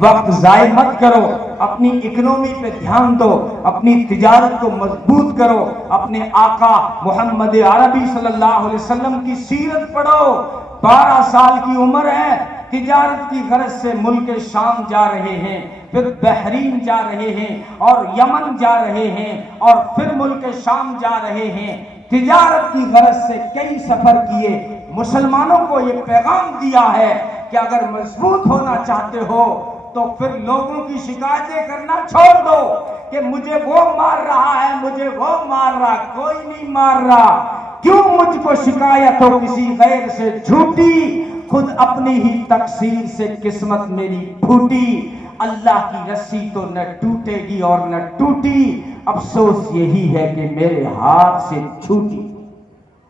وقت ضائع مت کرو، اپنی اکنومی پہ دھیان دو، اپنی تجارت کو مضبوط کرو، اپنے آقا محمد عربی صلی اللہ علیہ وسلم کی سیرت پڑھو۔ 12 سال کی عمر ہے، تجارت کی غرض سے ملک شام جا رہے ہیں، پھر بحرین جا رہے ہیں اور یمن جا رہے ہیں اور پھر ملک شام جا رہے ہیں، تجارت کی غرض سے کئی سفر کیے۔ مسلمانوں کو یہ پیغام دیا ہے کہ اگر مضبوط ہونا چاہتے ہو تو پھر لوگوں کی شکایتیں کرنا چھوڑ دو کہ مجھے وہ مار رہا ہے، مجھے وہ مار رہا، کوئی نہیں مار رہا، کیوں مجھ کو شکایت ہو کسی غیر سے جھوٹی، خود اپنی ہی تقصیر سے قسمت میری پھوٹی، اللہ کی رسی تو نہ ٹوٹے گی اور نہ ٹوٹی، افسوس یہی ہے کہ میرے ہاتھ سے چھوٹی۔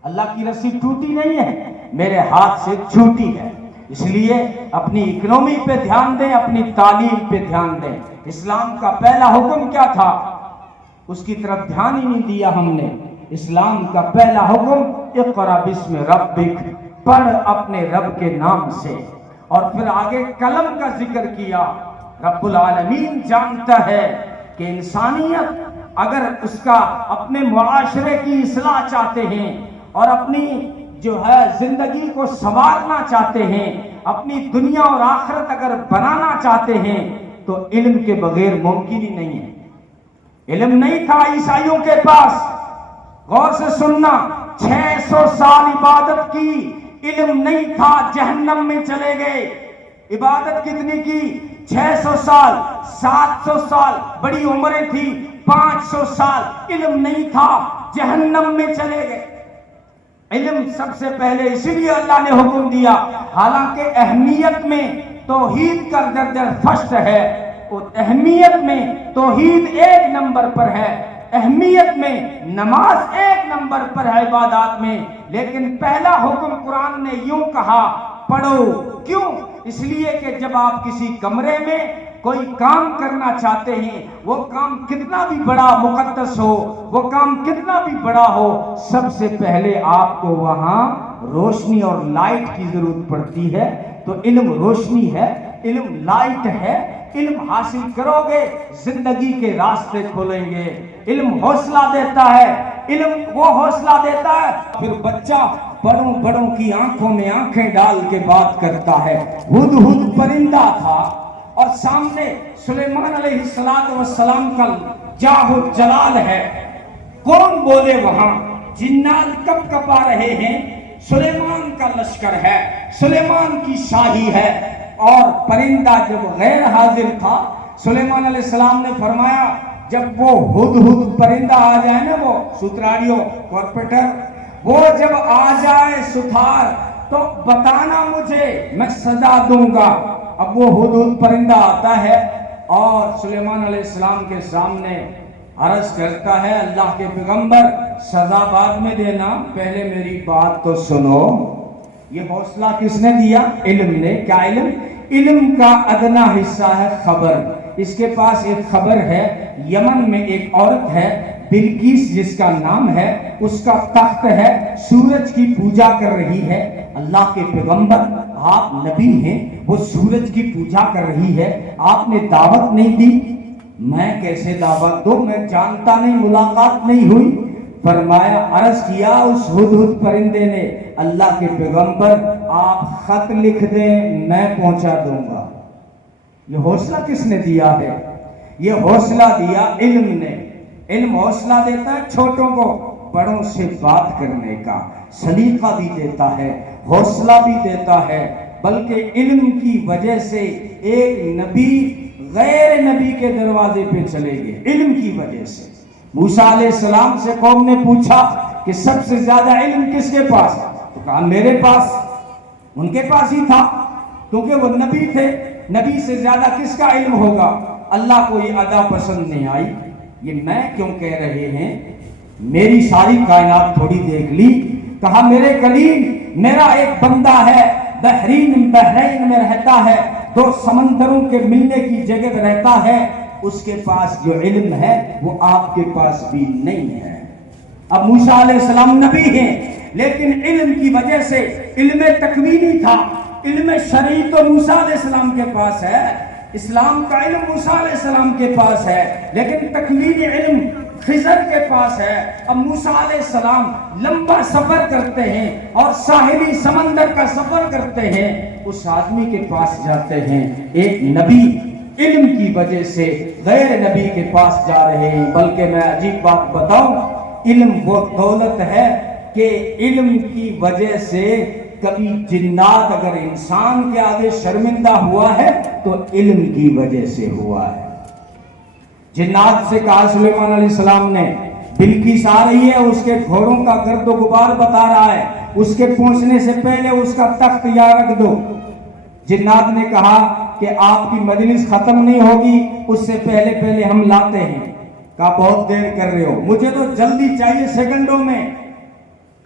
اللہ کی رسی ٹوٹی نہیں ہے، میرے ہاتھ سے چھوٹی ہے۔ اس لیے اپنی اکنومی پہ دھیان دیں، اپنی تعلیم پہ دھیان دیں۔ اسلام کا پہلا حکم کیا تھا؟ اس کی طرف دھیان ہی نہیں دیا ہم نے۔ اسلام کا پہلا حکم اقرأ باسم ربک، پڑھ اپنے رب کے نام سے، اور پھر آگے قلم کا ذکر کیا۔ رب العالمین جانتا ہے کہ انسانیت اگر اس کا اپنے معاشرے کی اصلاح چاہتے ہیں اور اپنی جو ہے زندگی کو سنوارنا چاہتے ہیں، اپنی دنیا اور آخرت اگر بنانا چاہتے ہیں تو علم کے بغیر ممکن ہی نہیں ہے۔ علم نہیں تھا عیسائیوں کے پاس، غور سے سننا، 600 سال عبادت کی، علم نہیں تھا، جہنم میں چلے گئے۔ عبادت کتنی کی؟ 600 سال، 700 سال، بڑی عمریں تھی، 500 سال، علم نہیں تھا، جہنم میں چلے گئے۔ علم سب سے پہلے اسی لیے اللہ نے حکم دیا، حالانکہ اہمیت میں توحید کا درجہ فرسٹ ہے، اہمیت میں توحید 1 نمبر پر ہے، اہمیت میں نماز 1 نمبر پر ہے عبادات میں، لیکن پہلا حکم قرآن نے یوں کہا، پڑھو۔ کیوں؟ اس لیے کہ جب آپ کسی کمرے میں کوئی کام کرنا چاہتے ہیں، وہ کام کتنا بھی بڑا مقدس ہو، وہ کام کتنا بھی بڑا ہو، سب سے پہلے آپ کو وہاں روشنی اور لائٹ کی ضرورت پڑتی ہے۔ تو علم روشنی ہے، علم لائٹ ہے، علم حاصل کرو گے زندگی کے راستے کھولیں گے۔ علم حوصلہ دیتا ہے، علم وہ حوصلہ دیتا ہے، پھر بچہ بڑوں بڑوں کی آنکھوں میں آنکھیں ڈال کے بات کرتا ہے۔ ہدہد پرندہ تھا اور سامنے سلیمان علیہ السلام کا جاہ و جلال ہے، کون بولے وہاں؟ جنات کپ کپا رہے ہیں، سلیمان کا لشکر ہے، سلیمان کی شاہی ہے، اور پرندہ جب غیر حاضر تھا، سلیمان علیہ السلام نے فرمایا جب وہ ہدہد پرندہ آ جائے نا، وہ ستراریو کارپیٹر، وہ جب آ جائے ستھار تو بتانا مجھے، میں سزا دوں گا۔ اب وہ ہدہد پرندہ آتا ہے اور سلیمان علیہ السلام کے سامنے عرض کرتا ہے، اللہ کے پیغمبر سزا بعد میں دینا، پہلے میری بات تو سنو۔ یہ حوصلہ کس نے دیا؟ علم نے۔ کیا علم؟ علم کا ادنا حصہ ہے خبر۔ اس کے پاس ایک خبر ہے، یمن میں ایک عورت ہے بلقیس جس کا نام ہے، اس کا تخت ہے، سورج کی پوجا کر رہی ہے۔ اللہ کے پیغمبر، آپ نبی ہیں، وہ سورج کی پوجا کر رہی ہے، آپ نے دعوت نہیں دی۔ میں کیسے دعوت دوں، میں جانتا نہیں، ملاقات نہیں ہوئی۔ فرمایا، عرض کیا اس ہدہد پرندے نے، اللہ کے پیغمبر آپ خط لکھ دیں، میں پہنچا دوں گا۔ یہ حوصلہ کس نے دیا ہے؟ یہ حوصلہ دیا علم نے۔ علم حوصلہ دیتا ہے چھوٹوں کو بڑوں سے بات کرنے کا، سلیقہ بھی دیتا ہے، حوصلہ بھی دیتا ہے، بلکہ علم کی وجہ سے ایک نبی غیر نبی کے دروازے پہ چلے گئے، علم کی وجہ سے۔ موسیٰ علیہ السلام سے قوم نے پوچھا کہ سب سے زیادہ علم کس کے پاس؟ تو کہا میرے پاس۔ ان کے پاس ہی تھا کیونکہ وہ نبی تھے، نبی سے زیادہ کس کا علم ہوگا؟ اللہ کو یہ ادا پسند نہیں آئی، یہ میں کیوں کہہ رہے ہیں، میری ساری کائنات تھوڑی دیکھ لی۔ کہا میرے کلیم، میرا ایک بندہ ہے بحرین میں رہتا ہے، 2 سمندروں کے ملنے کی جگہ رہتا ہے، اس کے پاس جو علم ہے وہ آپ کے پاس بھی نہیں ہے۔ اب موسیٰ علیہ السلام نبی ہیں، لیکن علم کی وجہ سے، علم تکوینی تھا، علم شرعی تو موسیٰ علیہ السلام کے پاس ہے، اسلام کا علم موسیٰ علیہ السلام کے پاس ہے، لیکن تکوینی علم خضر کے پاس ہے۔ اب موسیٰ علیہ السلام لمبا سفر کرتے ہیں اور ساحلی سمندر کا سفر کرتے ہیں، اس آدمی کے پاس جاتے ہیں، ایک نبی علم کی وجہ سے غیر نبی کے پاس جا رہے ہیں۔ بلکہ میں عجیب بات بتاؤں، علم وہ دولت ہے کہ علم کی وجہ سے کبھی جنات اگر انسان کے آگے شرمندہ ہوا ہے تو علم کی وجہ سے ہوا ہے۔ جنات سے کہا سلیمان علیہ السلام نے، بلقیس آ رہی ہے، اس کے گھوڑوں کا گرد و غبار بتا رہا ہے، اس کے پہنچنے سے پہلے اس کا تخت یہاں رکھ دو۔ جنات نے کہا کہ آپ کی مجلس ختم نہیں ہوگی، اس سے پہلے ہم لاتے ہیں۔ کہا بہت دیر کر رہے ہو، مجھے تو جلدی چاہیے سیکنڈوں میں۔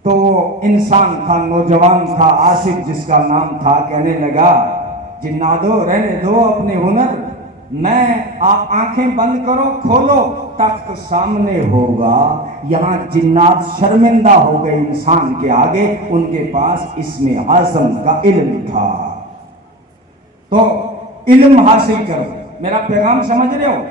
تو وہ انسان تھا، نوجوان تھا، آصف جس کا نام تھا، کہنے لگا جناتو رہنے دو اپنے ہنر، میں آپ آنکھیں بند کرو، کھولو، تخت سامنے ہوگا۔ یہاں جنات شرمندہ ہو گئے انسان کے آگے، ان کے پاس اسم اعظم کا علم تھا۔ تو علم حاصل کرو، میرا پیغام سمجھ رہے ہو؟